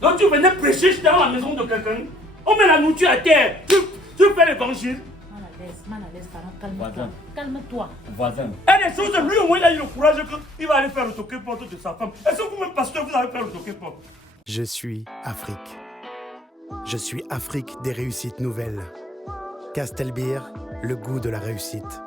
Donc tu venais prêcher dans la maison de quelqu'un. On met la nourriture à terre. Tu fais l'évangile. Mal à l'aise, calme-toi. Calme-toi. Voisin. Et les choses, lui au moins il a eu le courage qu'il va aller faire le toquet porte de sa femme. Est-ce que vous-même, pasteur, vous allez faire le toquet porte? Je suis Afrique. Je suis Afrique des réussites nouvelles. Castelbeer, le goût de la réussite.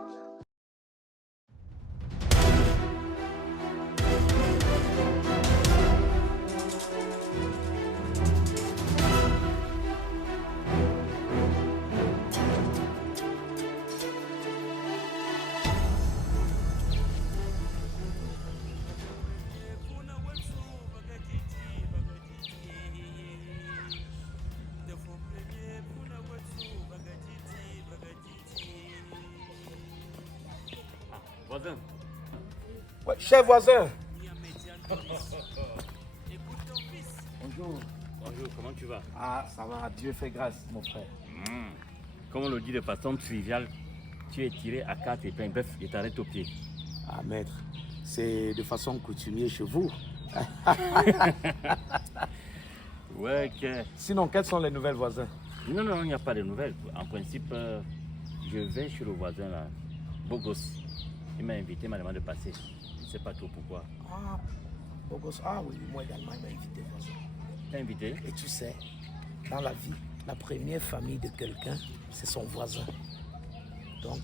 Voisin. Ouais, cher voisin. Bonjour. Bonjour, comment tu vas? Ah, ça va, Dieu fait grâce, mon frère. Comme on le dit de façon triviale, tu es tiré à 4 épingles, bref, et t'arrêtes au pied. Ah, maître, c'est de façon coutumière chez vous. Ouais, que... Sinon, quelles sont les nouvelles voisins? Non, non, il n'y a pas de nouvelles. En principe, je vais chez le voisin là, beau gosse. Il m'a invité, il m'a demandé de passer. Je ne sais pas trop pourquoi. Ah, beau gosse. Ah oui, moi également, il m'a invité, voisin. T'as invité? Et tu sais, dans la vie, la première famille de quelqu'un, c'est son voisin. Donc...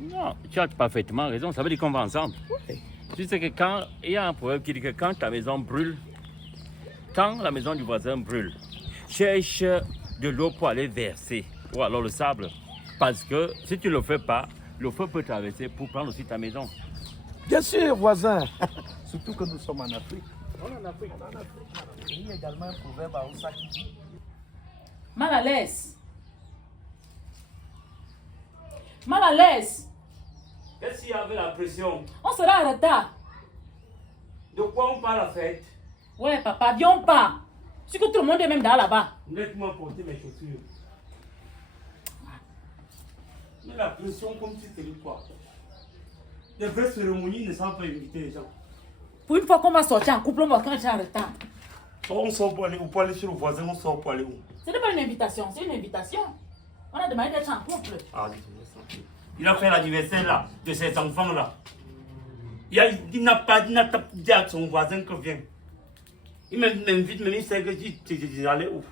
Non, tu as parfaitement raison, ça veut dire qu'on va ensemble. Oui. Tu sais que quand il y a un proverbe qui dit que quand ta maison brûle, quand la maison du voisin brûle, cherche de l'eau pour aller verser, ou alors le sable. Parce que si tu ne le fais pas, le feu peut traverser pour prendre aussi ta maison. Bien sûr, voisin. Surtout que nous sommes en Afrique. On est en Afrique. Il y a également un proverbe à Oussa qui dit... Mal à l'aise. Mal à l'aise. Qu'est-ce qu'il y avait la pression? On sera en retard. De quoi on parle à fête? Ouais, papa, viens, on part. C'est que tout le monde est même dans là-bas. Laisse-moi porter mes chaussures. Mais la pression comme si c'était quoi? Les vraies cérémonies ne sont pas inviter les gens. Pour une fois qu'on va sortir en couple, on va quand je suis en retard. On sort pour aller où? Pour aller chez le voisin, on sort pour aller où? Ce n'est pas une invitation, c'est une invitation. On a demandé d'être en couple. Ah, il a fait l'anniversaire là, de ses enfants là. Il n'a pas dit à son voisin que vient. Il m'invite, mais il sait que tu allais où?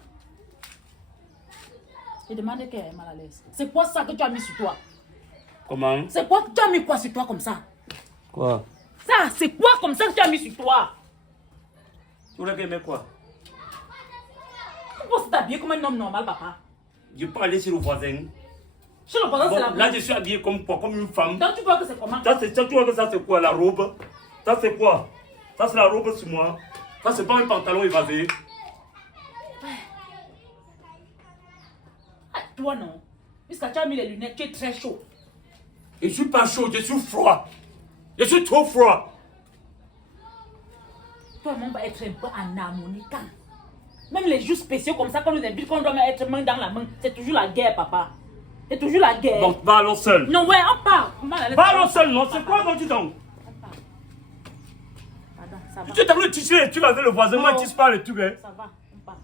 Je demande qu'elle est mal à l'aise. C'est quoi ça que tu as mis sur toi? Comment? C'est quoi que tu as mis quoi sur toi comme ça? Quoi? Ça, c'est quoi comme ça que tu as mis sur toi? Tu voulais qu'elle mette quoi? Tu penses t'habiller comme un homme normal, papa? Je peux aller chez le voisin. Chez le voisin, c'est la Bon, là, je suis habillé comme quoi? Comme une femme. Donc tu vois que c'est comment? Tu vois que ça c'est quoi? La robe? Ça c'est quoi? Ça c'est la robe sur moi. Ça c'est pas un pantalon évasé. Ah, toi non. Puisque tu as mis les lunettes, tu es très chaud. Je suis pas chaud, je suis froid. Je suis trop froid. Toi-même va être un peu en harmonie quand. Même les jours spéciaux comme ça, quand nous invite, qu'on doit être main dans la main, c'est toujours la guerre, papa. C'est toujours la guerre. Donc, va allons seul. Non, ouais, on part. Va allons seul, non? C'est quoi, donc, dis donc? On part. Pardon, ça va. Tu es en train de tisser les trucs avec le voisin, moi, Oh. je tisse pas les trucs, hein. Ça va, on part.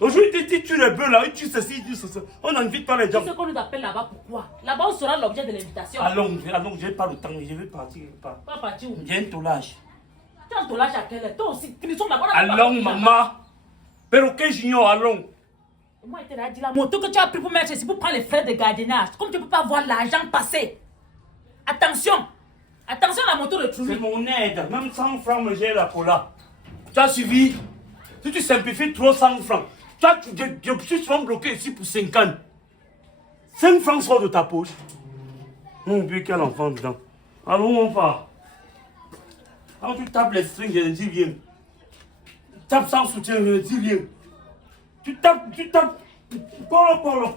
Aujourd'hui, tu tues les bœufs là, tu ceci, tu ceci. On n'invite pas les gens. C'est ce qu'on nous appelle là-bas, pourquoi? Là-bas, on sera l'objet de l'invitation. Allons, j'ai pas le temps, je vais partir. Pas partir où? J'ai un tollage. Tu as ton âge à quelle heure? Toi aussi, nous sommes là-bas. Allons, maman. Perroquet junior, allons. Moi, je t'ai dit la moto que tu as pris pour mettre ici pour prendre les frais de gardiennage. Comme tu ne peux pas voir l'argent passer. Attention. Attention à la moto de C'est Trouli. mon aide, même 100 francs me gère la cola. Tu as suivi? Si tu simplifies trop 100 francs, je suis souvent bloqué ici pour 50. 5 francs sortent de ta poche. Mon Dieu, quel enfant dedans. Allons, on part. Quand tu tapes les strings, je ne dis rien. Tu tapes sans soutien, je ne dis rien. Tu tapes. Polo.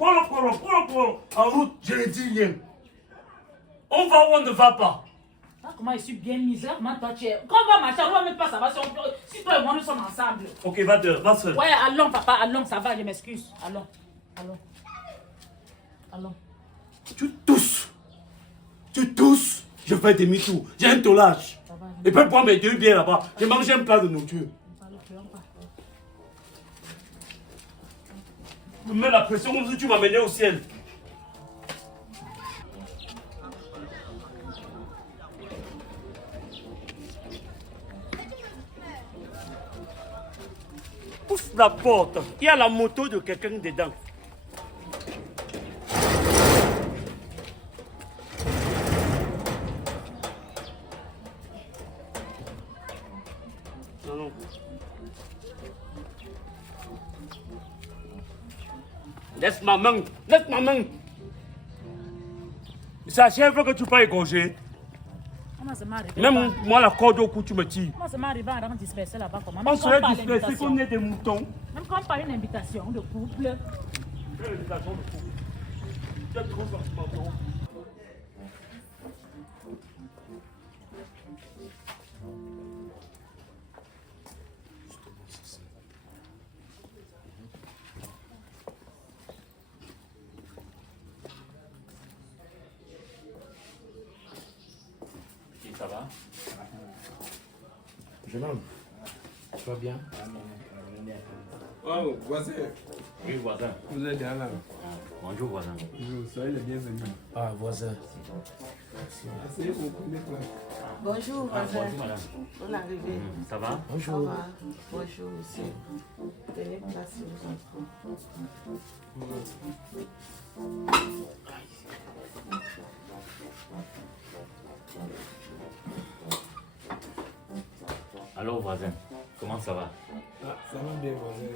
En route, je ne dis rien. On va ou on ne va pas. Ah, comment je suis bien mise là, comment toi tu es. Quand on va marcher, on va même pas savoir si toi et moi nous sommes ensemble. Ok, va dehors, va seul. Ouais, allons papa, allons, ça va, je m'excuse. Allons. Tu tousses, je fais demi-tour. J'ai un tollage. Et puis prendre mes 2 bières là-bas. J'ai mangé un plat de nourriture. n'appellerons pas. Tu me mets la pression comme si tu m'amenais au ciel. Pousse la porte. Il y a la moto de quelqu'un dedans. Non, non. Laisse ma main. Laisse ma main. C'est à chaque fois que tu peux égorger. Comment ça m'est arrivé? Même moi, la corde au cou, tu me tires. Comment ça m'est arrivé à disperser là-bas? Comment? On serait dispersé qu'on est des moutons. Même quand on parle d'une invitation de couple. Quelle invitation de couple? Tu es trop sentimental. Ça va? Jeune homme, tu vas bien? Oh, voisin, Oui, voisin. vous êtes déjà là. Bonjour, voisin. Vous soyez le bienvenu. Ah, voisin. Asseyez-vous, prenez place. Bonjour, Ah, voisin. bonjour, madame. Bon arrivé. Ça va? Ça Bonjour. va? Bonjour aussi. Tenez place, je vous en prie. Alors, voisin, comment ça va? Ah, ça va bien, voisin.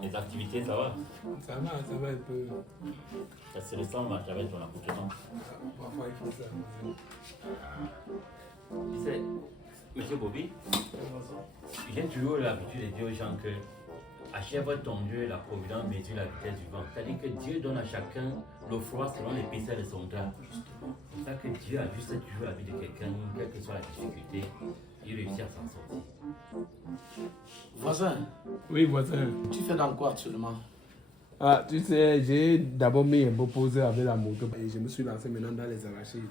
Les activités, ça va? Ça va un peu. Ça se ressemble à avec ton accoutrement. Parfois, il faut ça, voisin. Tu sais, monsieur Bobby, j'ai toujours l'habitude de dire aux gens que à chaque fois ton Dieu, la providence mesure la vitesse du vent. C'est-à-dire que Dieu donne à chacun le froid selon l'épaisseur de son drap. C'est pour ça que Dieu ajuste toujours la vie de quelqu'un, quelle que soit la difficulté, il réussit à s'en sortir. Voisin, Oui, voisin. tu fais dans quoi actuellement? Ah, tu sais, j'ai d'abord mis un beau posé avec la moto et je me suis lancé maintenant dans les arachides.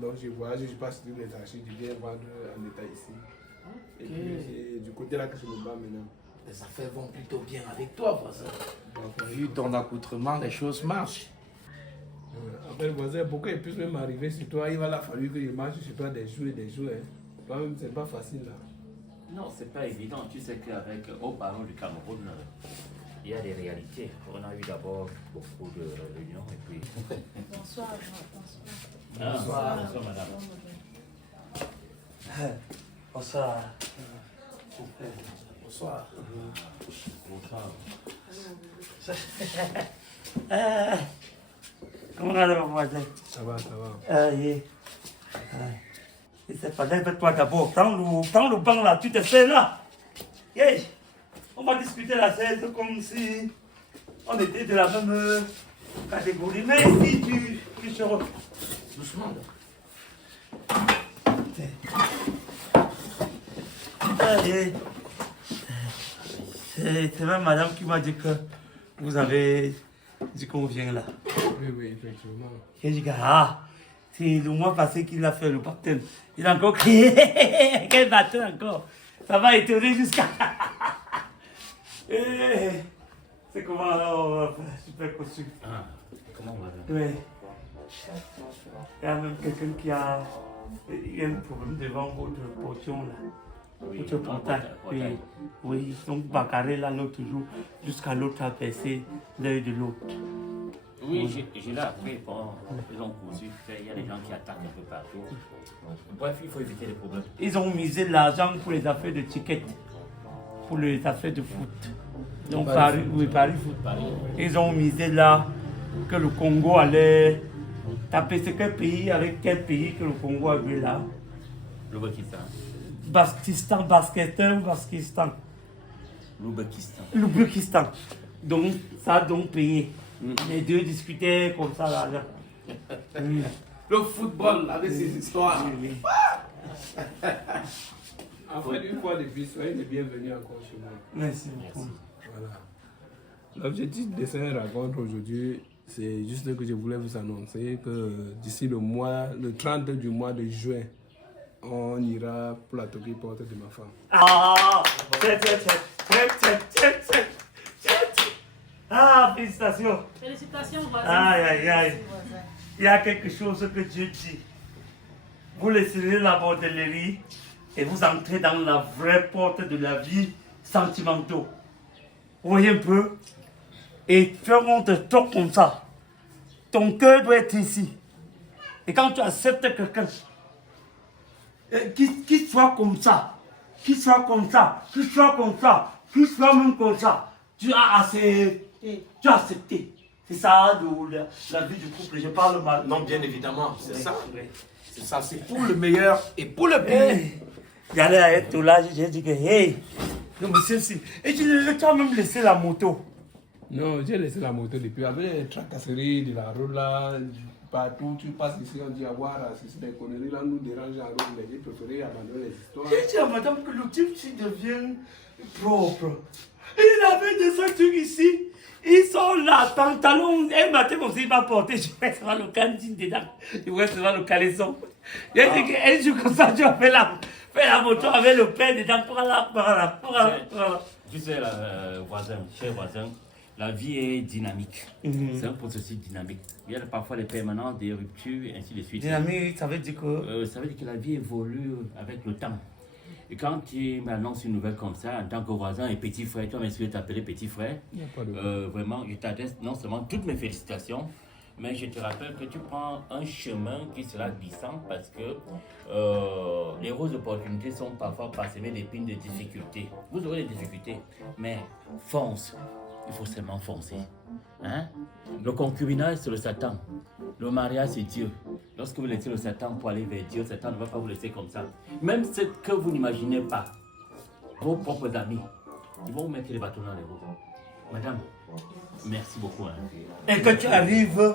Donc, je voyage, je passe sur les arachides, je viens vendre en état ici. Et puis, c'est du côté là que je me bats maintenant. Les affaires vont plutôt bien avec toi, voisin. Donc, Vu ton accoutrement, les choses marchent. en fait, voisin, pour qu'il puisse même arriver sur toi, il va falloir que je marche sur toi des jours et des jours. Hein. Toi-même, c'est pas facile là. Non, c'est pas évident. Tu sais qu'avec au barreau du Cameroun, il y a des réalités. On a eu d'abord beaucoup de réunions et puis. Bonsoir. Bonsoir. Bonsoir, madame. Bonsoir. Bonsoir. Bonsoir. Comment allez-vous, voisin? Ça va, ça va. C'est pas lève-toi d'abord. Prends le banc là, tu te fais là. Hey, on va discuter la scène comme si on était de la même catégorie. Mais si tu te Doucement. Allez. C'est même madame qui m'a dit que vous avez dit qu'on vient là. Oui, effectivement. J'ai dit, ah, c'est le mois passé qu'il a fait le baptême. Il a encore crié. Quel baptême encore? Ça va étonner jusqu'à. Eh, c'est comment alors, super costume. Ah, comment on va faire? Oui. Il y a même quelqu'un qui a eu un problème devant votre portion là. Oui, Votre portail. Oui, oui. Donc Bacaré là l'autre jour, jusqu'à l'autre a percé l'œil de l'autre. Oui, j'ai là appris, bon, ils ont cousu, il y a des gens qui attaquent un peu partout. Bref, il faut éviter les problèmes. Ils ont misé l'argent pour les affaires de tickets, pour les affaires de foot. Donc Paris, oui, Paris Foot. Ils ont misé là que le Congo allait taper. C'est quel pays, avec quel pays que le Congo a joué là? L'Ouzbékistan. Baskistan, Baskistan ou Baskistan? L'Ouzbékistan. L'Ouzbékistan. Donc ça a donc payé. Les deux discutaient comme ça là. Oui. Le football avec ses histoires. En fait, une fois de plus, soyez les bienvenus encore chez moi. Merci beaucoup. Voilà. L'objectif de cette rencontre aujourd'hui, c'est juste que je voulais vous annoncer que d'ici le 30 du mois de juin, on ira pour la toquée porte de ma femme. Ah, tiens. Ah, félicitations. Félicitations, voisin. Aïe. Il y a quelque chose que Dieu dit. Vous laisserez la bordellerie et vous entrez dans la vraie porte de la vie sentimentale. Vous voyez un peu? Et feront de toi comme ça. Ton cœur doit être ici. Et quand tu acceptes quelqu'un, qui soit comme ça, qui soit même comme ça, tu as accepté. C'est ça la vie du couple, je parle mal. Non, bien évidemment, c'est ça. C'est ça, c'est pour le meilleur et pour le pire. J'allais à être là, j'ai dit que, hey, le monsieur, si. Et tu as même laissé la moto. Non, j'ai laissé la moto depuis. Avec les tracasseries de la route là, partout, tu passes ici, on dit avoir c'est des conneries là, nous dérangent en route, mais j'ai préféré abandonner les histoires. Et tu dis à madame que le type tu deviens propre. Il avait des trucs ici. Ils sont là, pantalon. Un matin, comme s'il va porter, je vais recevoir le cantine dedans. Je vais recevoir le caleçon. J'ai dit qu'un jour comme ça, tu vas faire la moto avec le pain dedans. Pour là. Tu sais, cher voisin, la vie est dynamique. C'est un processus dynamique. Il y a parfois des permanences, des ruptures, et ainsi de suite. Dynamique, ça veut dire que... ça veut dire que la vie évolue avec le temps. Et quand tu m'annonces une nouvelle comme ça, en tant que voisin et petit frère, tu vas m'excuser de t'appeler petit frère. Vraiment, je t'adresse non seulement toutes mes félicitations, mais je te rappelle que tu prends un chemin qui sera glissant parce que les roses opportunités sont parfois parsemées d'épines de difficultés. Vous aurez des difficultés, mais fonce. Il faut seulement foncer. Hein? Le concubinage, c'est le Satan. Le mariage, c'est Dieu. Lorsque vous laissez le Satan pour aller vers Dieu, Satan ne va pas vous laisser comme ça. Même ce que vous n'imaginez pas, vos propres amis, ils vont vous mettre les bâtons dans les roues. Madame, merci beaucoup. Hein. Et que tu arrives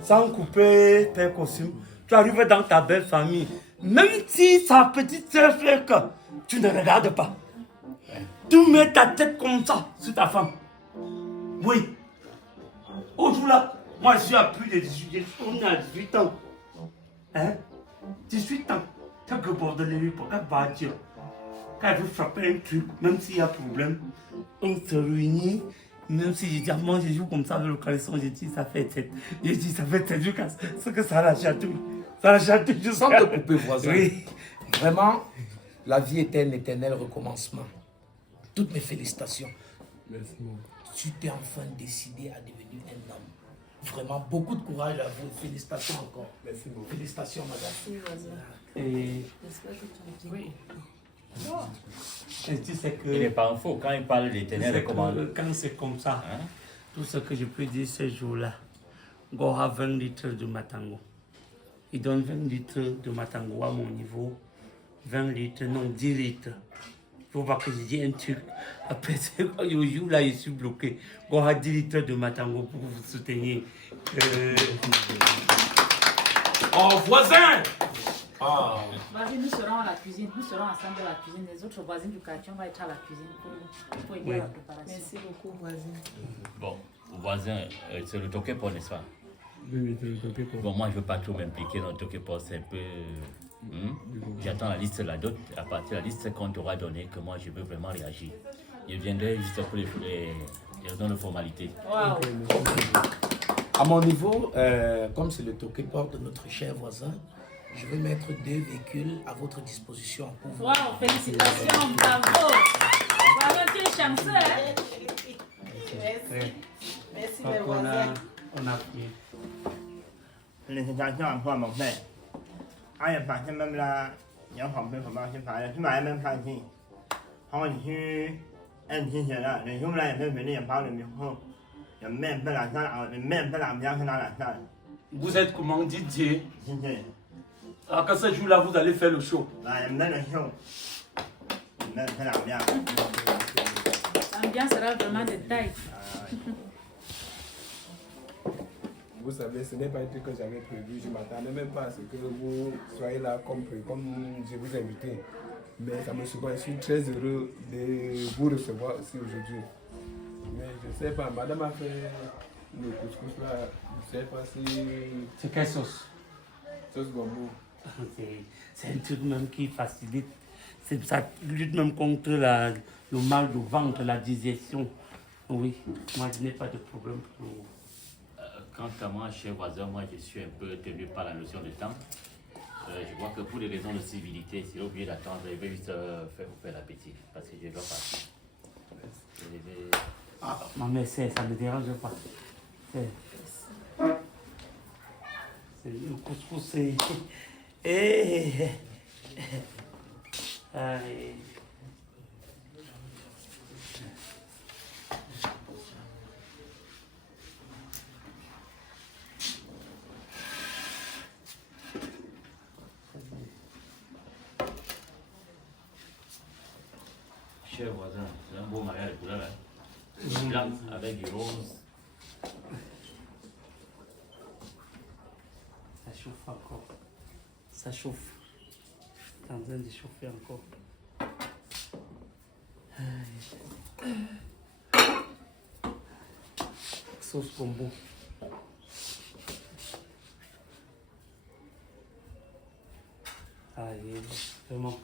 sans couper tes costumes, tu arrives dans ta belle famille. Même si sa petite soeur fait que tu ne regardes pas. Tu mets ta tête comme ça sur ta femme. Oui. Aujourd'hui là, moi je suis à plus de 18 ans. On est à 18 ans. Hein? 18 ans. T'as que bordelais, pourquoi pas dire? Quand elle veut frapper un truc, même s'il y a problème, on se réunit. Même si je dis, moi je joue comme ça avec le caleçon, je dis ça fait tête. Je dis ça fait tête jusqu'à ce que ça la chatouille. Ça la chatouille jusqu'à... Sans te couper, voisin. Oui. Vraiment, la vie est un éternel recommencement. Toutes mes félicitations. Merci beaucoup. Tu t'es enfin décidé à devenir un homme. Vraiment, beaucoup de courage à vous. Félicitations encore. Merci beaucoup. Félicitations, madame. Merci, voisin. Et J'espère que tu as dit. et tu sais que... Il n'est pas un faux. Quand il parle de l'éternel recommandé. Quand c'est comme ça, Hein? tout ce que je peux dire ce jour-là, Go a 20 litres de matango. Il donne 20 litres de matango à mon niveau. 20 litres, non, 10 litres. Il faut pas que je dise un truc. Après, quand je joue là, je suis bloqué. Go a 10 litres de matango pour vous soutenir. Oh, voisin! Ah. Vas-y, nous serons à la cuisine. Nous serons ensemble à la cuisine. Les autres voisins du quartier, on va être à la cuisine pour aider à la préparation. Merci beaucoup, voisin. Bon, voisin, c'est le Tokeport, n'est-ce pas? Oui, c'est le Tokeport. Bon, moi, je ne veux pas trop m'impliquer dans le Tokeport. C'est un peu... J'attends la liste, la dot. À partir de la liste qu'on t'aura donnée, que moi, je veux vraiment réagir. Je viendrai juste pour les raisons de formalité. Waouh! À mon niveau, comme c'est le Tokeport de notre cher voisin, je vais mettre 2 véhicules à votre disposition pour vous. Waouh! Félicitations, bravo! Bravo, tu es chanceux, hein? Merci. Merci, Donc, mes voisins. on a pris. Félicitations encore, mon frère. Ah, il y a pas même là, il y a un peu comment je parle. Tu m'as même pas dit. Quand tu es là, les gens là, ils peuvent venir parler du micro. Il y a même pas la salle, même pas l'ambiance dans la salle. Vous êtes comment, Didier? C'était, Alors, quand ce jour-là, vous allez faire le show. là, il y a même le show. Même pas l'ambiance. L'ambiance sera vraiment de taille. Vous savez, ce n'est pas un truc que j'avais prévu. Je ne m'attendais même pas à ce que vous soyez là comme je vous invite. Mais ça me surprend. Je suis très heureux de vous recevoir aussi aujourd'hui. Mais je ne sais pas, madame a fait le couscous là. Je ne sais pas si... C'est quelle sauce? Sauce gombo. C'est un truc même qui facilite. Ça lutte même contre le mal de ventre, la digestion. Oui, moi je n'ai pas de problème pour... Quant à moi, cher voisin, moi je suis un peu tenu par la notion de temps. Je vois que pour des raisons de civilité, s'il est obligé d'attendre, je vais juste vous faire l'appétit parce que je dois partir. Ah, non mais ça ne me dérange pas. C'est le couscous, c'est... Cher voisin, c'est un beau mariage de couleur, hein. Blanc avec du rose. Ça chauffe encore. Ça chauffe. C'est en train de chauffer encore. Sauce combo. Allez, vraiment.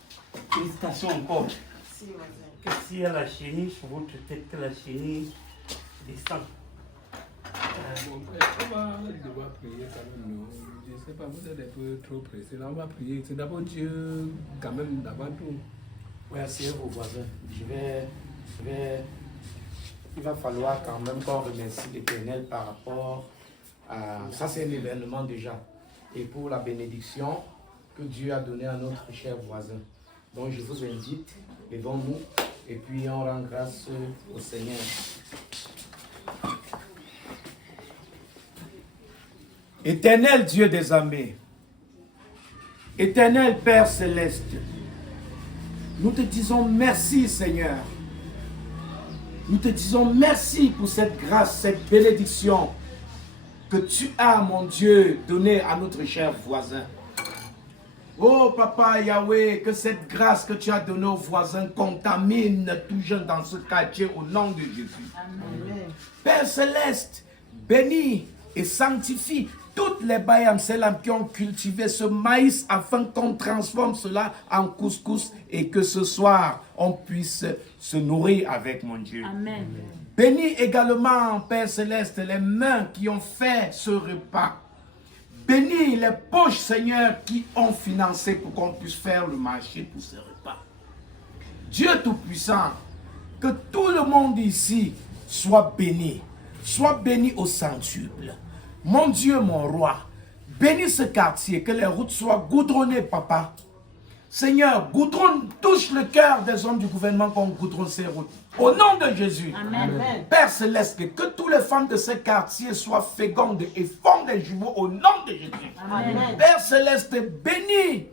Félicitations encore. Si, voisin. Que si elle a chenille sur votre tête, que la chenille descend. Mon père, on va devoir prier quand même. Non. Je ne sais pas, vous êtes un peu trop pressé. Là, on va prier. C'est d'abord Dieu, quand même, d'avant tout. Oui, asseyez vos voisins. Il va falloir quand même qu'on remercie l'Éternel par rapport à... Ça, c'est un événement déjà. Et pour la bénédiction que Dieu a donnée à notre cher voisin. Donc, je vous invite, levons-nous, et puis on rend grâce au Seigneur. Éternel Dieu des armées, Éternel Père céleste, nous te disons merci Seigneur. Nous te disons merci pour cette grâce, cette bénédiction que tu as, mon Dieu, donnée à notre cher voisin. Oh Papa Yahweh, que cette grâce que tu as donnée aux voisins contamine tout jeune dans ce quartier au nom de Jésus. Amen. Père céleste, bénis et sanctifie toutes les Bayam Selam qui ont cultivé ce maïs afin qu'on transforme cela en couscous et que ce soir on puisse se nourrir avec mon Dieu. Amen. Bénis également, Père céleste, les mains qui ont fait ce repas. Bénis les poches, Seigneur, qui ont financé pour qu'on puisse faire le marché pour ce repas. Dieu Tout-Puissant, que tout le monde ici soit béni au centuple. Mon Dieu, mon roi, bénis ce quartier, que les routes soient goudronnées, papa. Seigneur, goudronne, touche le cœur des hommes du gouvernement qu'on goudronne ces routes. Au nom de Jésus. Amen. Père céleste, que toutes les femmes de ce quartier soient fécondes et font des jumeaux au nom de Jésus. Amen. Père céleste, bénis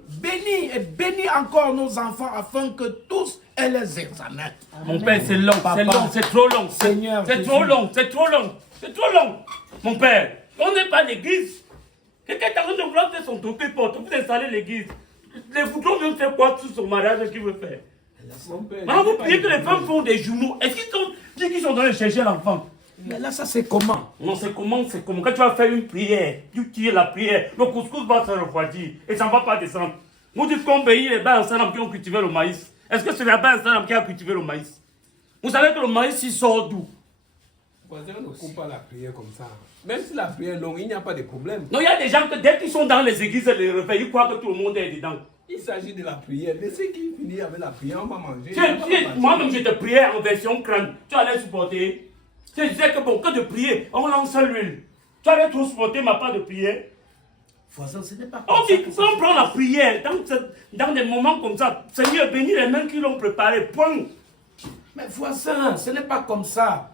et bénis encore nos enfants afin que tous aient les examens. Mon père, c'est long, Papa, c'est long, c'est trop long. Seigneur C'est Jésus. trop long, c'est trop long, c'est trop long. Mon père, on n'est pas l'église. Quelqu'un est en train de vouloir faire son truc porte, vous installez l'église. Les boutons viennent faire quoi sur son mariage qu'il veut faire? Mon père, Maintenant, je vous sais priez pas, que les femmes font des jumeaux. Est-ce qu'ils sont dit qu'ils sont dans le chercher l'enfant? Mais là, ça c'est comment? Non, c'est comment? Quand tu vas faire une prière, tu tires la prière, le couscous va se refroidir et ça ne va pas descendre. Vous dites qu'on paye les bas ensemble qui ont cultivé le maïs. Est-ce que c'est les bas ensemble qui a cultivé le maïs? Vous savez que le maïs, il sort d'où? voisin, ne coupe pas la prière comme ça. Même si la prière est longue, il n'y a pas de problème. Non, il y a des gens que dès qu'ils sont dans les églises et les réveils, ils croient que tout le monde est dedans. Il s'agit de la prière. Laissez qu'il finisse avec la prière, on va manger. Moi-même, je te priais en version crâne. Tu allais supporter. Je disais que bon, que de prier, on lance l'huile. Tu allais trop supporter ma part de prière. Voisin, ce n'est pas On dit qu'on prend la prière dans des moments comme ça. Seigneur, bénis les mains qui l'ont préparé. Point. Mais voisin, ce n'est pas comme ça.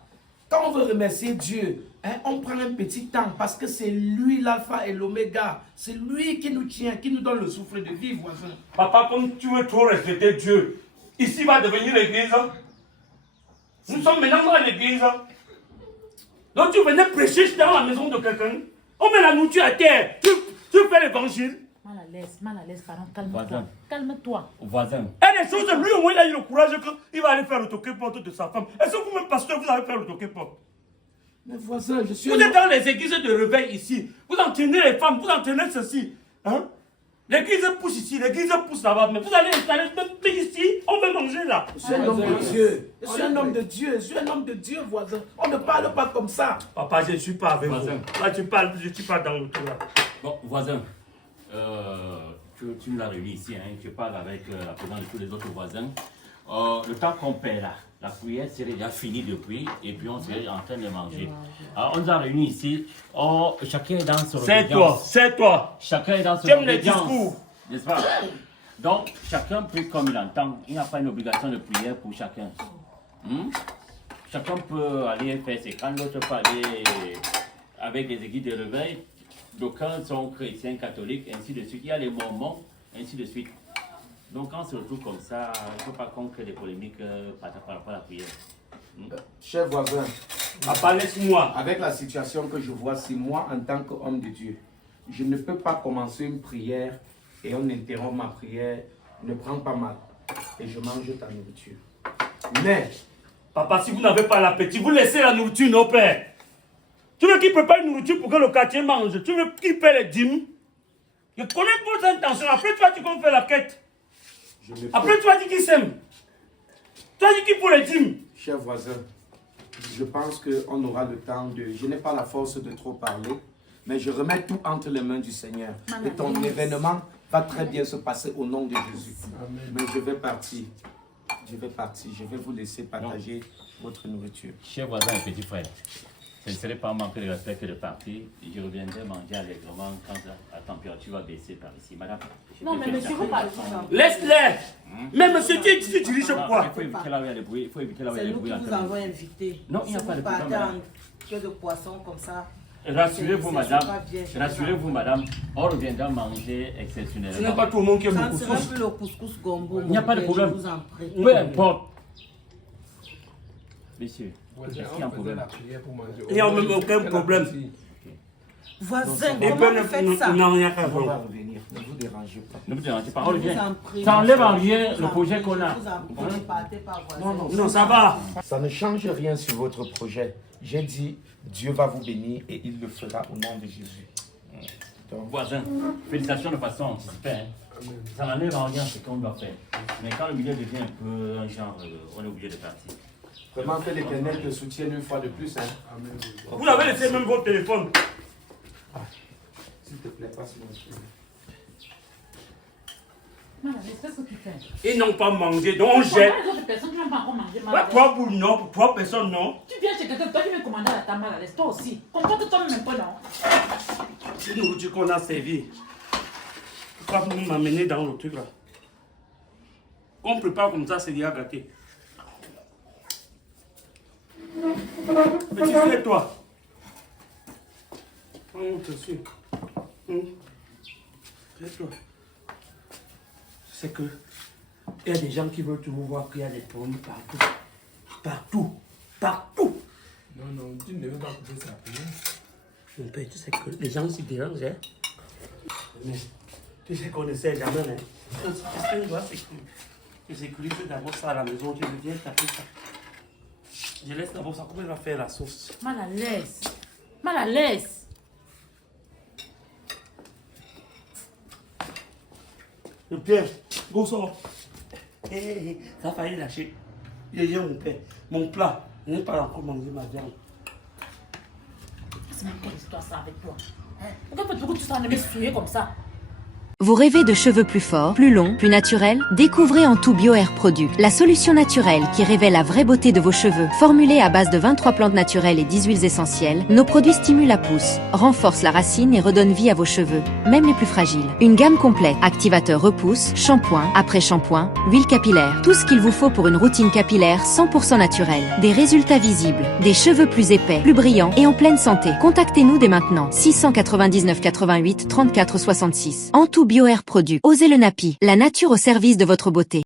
Quand on veut remercier Dieu, on prend un petit temps parce que c'est lui l'alpha et l'oméga. C'est lui qui nous tient, qui nous donne le souffle de vie, voisin. Papa, comme tu veux trop respecter Dieu, ici va devenir l'église. Nous sommes maintenant dans l'église. Donc tu venais prêcher dans la maison de quelqu'un. On met la nourriture à terre. Tu fais l'évangile. Mal à l'aise, pardon, calme-toi. Voisin. Calme-toi. Voisin. Et les choses, lui au moins il a eu le courage qu'il va aller faire le toqué-porte de sa femme. Est-ce que vous-même, pasteur, vous allez faire le toqué-porte? Mais voisin, je suis... Vous êtes dans les églises de réveil ici. Vous entraînez les femmes, vous entraînez ceci. Hein? L'église pousse ici, l'église pousse là-bas. Mais vous allez installer même ici, on va manger là. Je suis un homme de Dieu. Je suis un homme de Dieu. Je suis un homme de Dieu, voisin. On ne parle pas comme ça. Papa, je ne suis pas avec vous. Voisin. Là, tu parles, je ne suis pas dans le tout là. Bon, voisin, tu nous l'as réuni ici, hein, tu parles avec la présence de tous les autres voisins. Le temps qu'on paie là, la prière serait déjà finie depuis, et puis on serait en train de manger. Alors on nous a réunis ici, chacun est dans son obédience. C'est toi. Chacun est dans son Tu aimes les obédience, discours. n'est-ce pas? Donc, chacun prie comme il entend. Il n'y a pas une obligation de prière pour chacun. Chacun peut aller faire ses camps, l'autre peut aller avec des églises de réveil. D'aucuns sont chrétiens, catholiques, ainsi de suite. Il y a les mormons, ainsi de suite. Donc, quand on se retrouve comme ça, il ne faut pas qu'on crée des polémiques par rapport à la prière. Cher voisin, Papa, laisse-moi. avec la situation que je vois, si moi, en tant qu'homme de Dieu, je ne peux pas commencer une prière et on interrompt ma prière, ne prends pas mal et je mange ta nourriture. Mais, Papa, si vous n'avez pas l'appétit, vous laissez la nourriture, nos pères. Tu veux qu'il prépare une nourriture pour que le quartier mange? Tu veux qu'il paie les dîmes? Je connais vos intentions. Après, tu vas dire qu'on fait la quête. je ne peux Après, tu vas dire qu'il s'aime. Tu vas dire qu'il pour les dîmes. Cher voisin, je pense qu'on aura le temps de... Je n'ai pas la force de trop parler, mais je remets tout entre les mains du Seigneur. Et ton événement va très bien se passer au nom de Jésus. Mais je vais partir. Je vais vous laisser partager votre nourriture. Chers voisins et petits frères, ce ne serait pas manquer de respect que de partir. Je reviendrai manger allègrement quand la température va baisser par ici. Madame, Non, mais monsieur, vous parlez. Laisse-les. Mais monsieur, tu diriges quoi? Il faut éviter là où il y a des bruits. Il faut éviter là où il y a C'est des nous bruits. qui vous avons invités. Non, il n'y a Si pas de vous partez problème, madame. en queue de poisson comme ça. Rassurez-vous, c'est madame. pas bien, je Rassurez-vous, vous madame. On reviendra manger Ce n'est exceptionnellement. pas tout le monde qui aime Ça le ne sera couscous. plus le couscous gombo. Il n'y a pas de mon problème. père, je vous en prie. Peu importe. Messieurs, Voisin, est-ce qu'il y a un on faisait problème? la prière pour manger. Il n'y a même aucun problème. Voisin, Et comment ben, vous faites ça? non, rien qu'à On va voir. revenir, ne vous dérangez pas. Ne vous dérangez pas. On Je vous revient. en prie. Ça enlève en rien Je vous le en projet prie, qu'on a. je vous en prie, partez pas, voisin. Non, non, Non, ça va. Ça ne change rien sur votre projet. J'ai dit, Dieu va vous bénir et il le fera au nom de Jésus. Donc, Voisin, félicitations de façon anticipée. Hein. Ça n'enlève en rien ce qu'on doit faire. Mais quand le milieu devient un peu un genre, on est obligé de partir. vraiment que l'Éternel te soutienne une fois de plus. Hein. Vous avez laissé même votre téléphone. S'il te plaît, passe-moi. Madame, qu'est-ce que tu fais? Ils n'ont pas mangé, donc on Pourquoi jette. les autres personnes qui n'ont pas encore mangé, Ouais, malade? 3 boules, non. Pour 3 personnes, non. Tu viens chez quelqu'un, toi tu viens commander à la table à l'aise, toi aussi. Comporte toi-même un peu, non? C'est une nourriture qu'on a servi. Pourquoi vous m'amenez dans le truc là? On prépare comme ça, c'est déjà gâté. Petit frère, toi. C'est sûr. Fais-toi. C'est que il y a des gens qui veulent toujours voir qu'il y a des problèmes partout. Partout. Partout. Non, non, tu ne veux pas couper sa prière. Mon père, tu sais que les gens s'y dérangent, hein? Mais tu sais qu'on ne sait jamais, hein? On doit sécuriser d'abord ça à la maison, tu veux bien taper ça. Je laisse d'abord ça, comment il va faire la sauce? Mal à l'aise. Mal à l'aise. Le Pierre, go sort. Hé, ça a failli lâcher. J'ai mon père, mon plat, je n'ai pas encore mangé ma viande. C'est même quelle histoire ça avec toi? Hein? Pourquoi tu t'en aimais souiller comme ça? Vous rêvez de cheveux plus forts, plus longs, plus naturels? Découvrez en tout Bio Hair Product, la solution naturelle qui révèle la vraie beauté de vos cheveux. Formulée à base de 23 plantes naturelles et 10 huiles essentielles, nos produits stimulent la pousse, renforcent la racine et redonnent vie à vos cheveux, même les plus fragiles. Une gamme complète, activateur repousse, shampoing, après-shampoing, huile capillaire, tout ce qu'il vous faut pour une routine capillaire 100% naturelle. Des résultats visibles, des cheveux plus épais, plus brillants et en pleine santé. Contactez-nous dès maintenant, 699 88 34 66. En tout Bio Hair Product. Osez le Napi, la nature au service de votre beauté.